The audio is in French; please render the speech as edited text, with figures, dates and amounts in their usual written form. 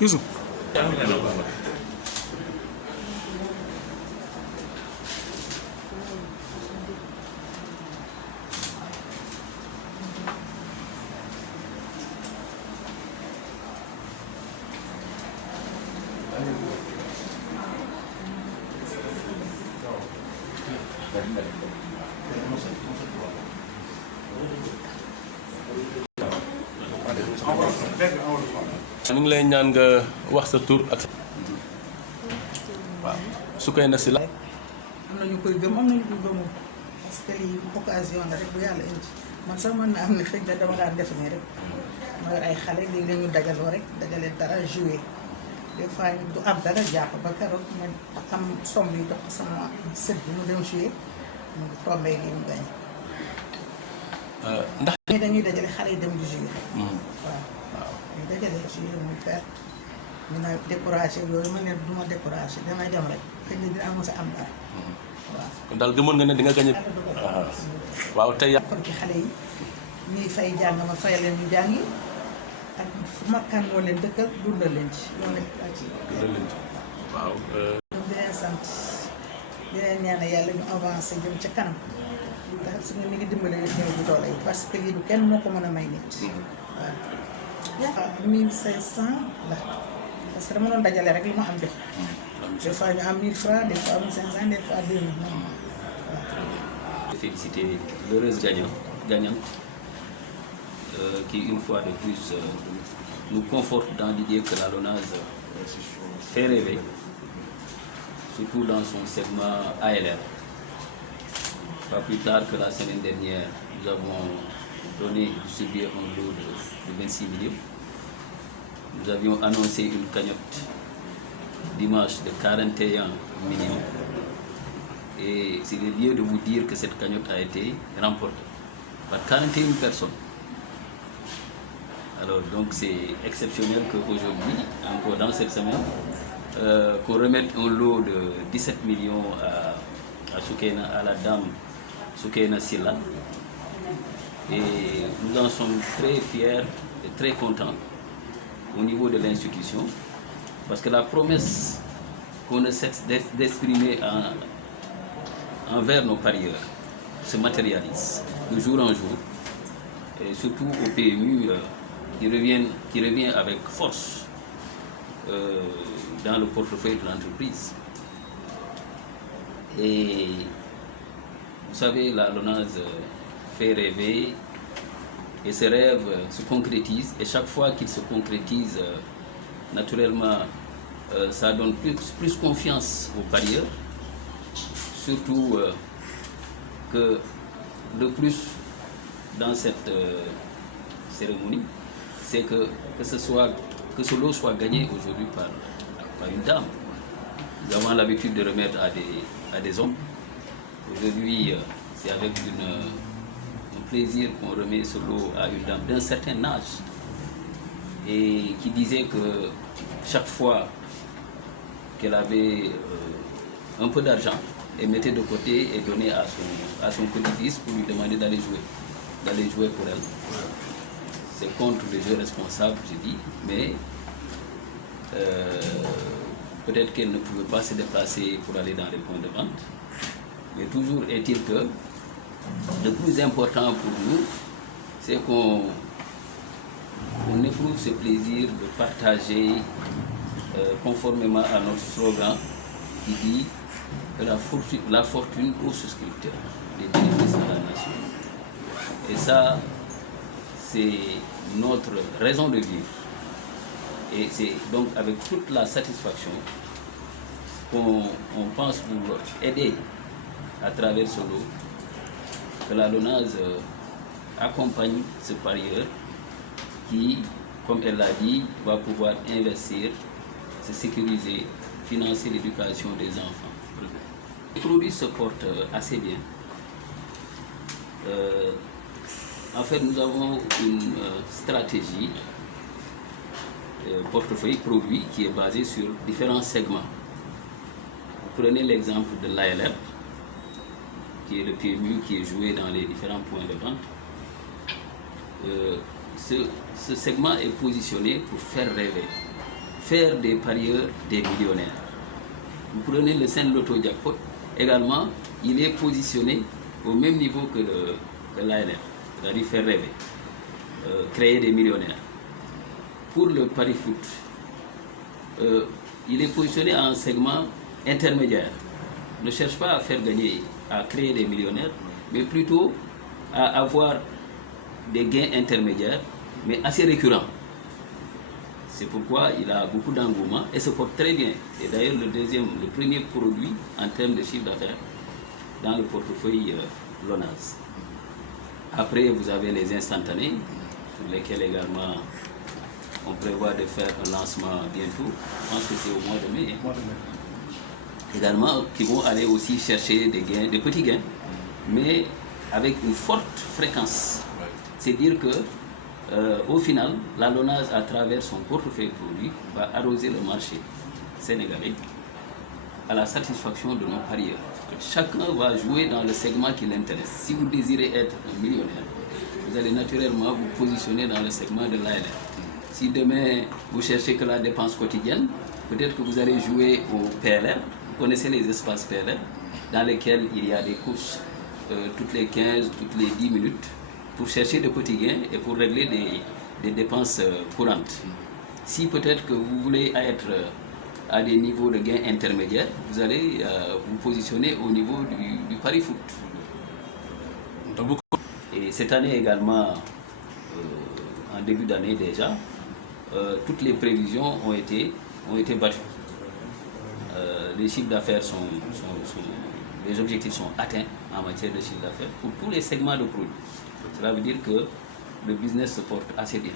Youssou. ñu ngi lay ñaan nga wax sa tur ak waaw Soukeyna Sylla. am na ñu koy gëm am na ñu koy gëmul parce que lii occasion la rek bu yàlla indi man sax mën na am ne xëy na dama daan def nii rek ma yor ay xale léegi ñu dajaloo rek dajale dara joué des fois du am dara jàpp ba keroog ma am somme yi dox sama sët bi mu dem joué mu tombé lii mu gañ. ndax dañuy dajale xale yi dem di joué. waaw ñu dajale joué muy perte ñu ne découragé yooyu ma ne du ma découragé damay dem rek xëy na dina am sa am dara. waaw kon daal gëmoon nga ne di nga gañe. waaw tey kon ci xale yi ñuy fay jàng ma fayal leen ñu jàngi ak makkaan moo leen dëkkal dundal leen ci loolu rek laa ci. waaw. ñoom di leen sant di leen ñaan yàlla ñu avancé jëm ca kanam ndax su ñu ngi dimbale néew bu doole yi parce que lii du kenn moo ko mën a may nit. waaw 1500 la parce que dama doon dajale rek li ma am jox. des fois ñu am 1000 francs des fois 1500 des fois 2000. Féliciter l'heureuse gagnante qui une fois de plus nous conforte dans l'idée que la LONASE fait rêver, surtout dans son segment ALR. Pas plus tard que la semaine dernière, nous avons distribué un lot de 26 millions. Nous avions annoncé une cagnotte dimanche de 41 millions. Et c'est le lieu de vous dire que cette cagnotte a été remportée par 41 personnes. Alors donc c'est exceptionnel qu'aujourd'hui, encore dans cette semaine, qu'on remette un lot de 17 millions à la dame Soukeyna Sylla. Et nous en sommes très fiers et très contents au niveau de l'institution, parce que la promesse qu'on ne cesse d'exprimer envers nos parieurs se matérialise de jour en jour, et surtout au PMU qui revient avec force dans le portefeuille de l'entreprise. Et vous savez, la LONASE fait rêver et ce rêve se concrétise, et chaque fois qu'il se concrétise, naturellement, ça donne plus confiance aux parieurs. Surtout que le plus dans cette cérémonie, c'est que ce lot soit gagné aujourd'hui par une dame. Nous avons l'habitude de remettre à des hommes. Aujourd'hui, c'est avec un plaisir qu'on remet ce lot à une dame d'un certain âge, et qui disait que chaque fois qu'elle avait un peu d'argent, et mettait de côté et donnait à son petit-fils pour lui demander d'aller jouer pour elle. C'est contre les jeux responsables, je dis, mais peut-être qu'elle ne pouvait pas se déplacer pour aller dans les points de vente. Mais toujours est-il que le plus important pour nous, c'est qu'on éprouve ce plaisir de partager conformément à notre slogan qui dit que la fortune aux souscripteurs, les bénéfices de la nation. Et ça, c'est notre raison de vivre. Et c'est donc avec toute la satisfaction qu'on pense pouvoir aider à travers ce lot, que la LONASE accompagne ce parieur qui, comme elle l'a dit, va pouvoir investir, se sécuriser, financer l'éducation des enfants. Les produits se portent assez bien. En fait, nous avons une stratégie portefeuille produit qui est basée sur différents segments. Vous prenez l'exemple de l'ALR, qui est le PMU qui est joué dans les différents points de vente. Ce segment est positionné pour faire rêver, faire des parieurs des millionnaires. Vous prenez le Saint Loto Jackpot, également, il est positionné au même niveau que l'ANF, c'est-à-dire faire rêver, créer des millionnaires. Pour le pari foot, il est positionné à un segment intermédiaire. Ne cherche pas à faire gagner, à créer des millionnaires, mais plutôt à avoir des gains intermédiaires, mais assez récurrents. C'est pourquoi il a beaucoup d'engouement et se porte très bien. Et d'ailleurs, le premier produit en termes de chiffre d'affaires dans le portefeuille Lonase. Après, vous avez les instantanés, sur lesquels également on prévoit de faire un lancement bientôt. Je pense que c'est au mois de mai. Également, qui vont aller aussi chercher des gains, des petits gains, mais avec une forte fréquence. C'est dire que au final, la Lonase, à travers son portefeuille produit, va arroser le marché sénégalais à la satisfaction de nos parieurs. Chacun va jouer dans le segment qui l'intéresse. Si vous désirez être un millionnaire, vous allez naturellement vous positionner dans le segment de l'ANF. Si demain vous cherchez que la dépense quotidienne, peut-être que vous allez jouer au PLR. Vous connaissez les espaces PLR dans lesquels il y a des courses toutes les 15, toutes les 10 minutes pour chercher de petits gains et pour régler des dépenses courantes. Si peut-être que vous voulez être à des niveaux de gains intermédiaires, vous allez vous positionner au niveau du pari foot. Et cette année également, en début d'année déjà, toutes les prévisions ont été battues. Les chiffres d'affaires les objectifs sont atteints en matière de chiffre d'affaires pour tous les segments de produits. Cela veut dire que le business se porte assez bien.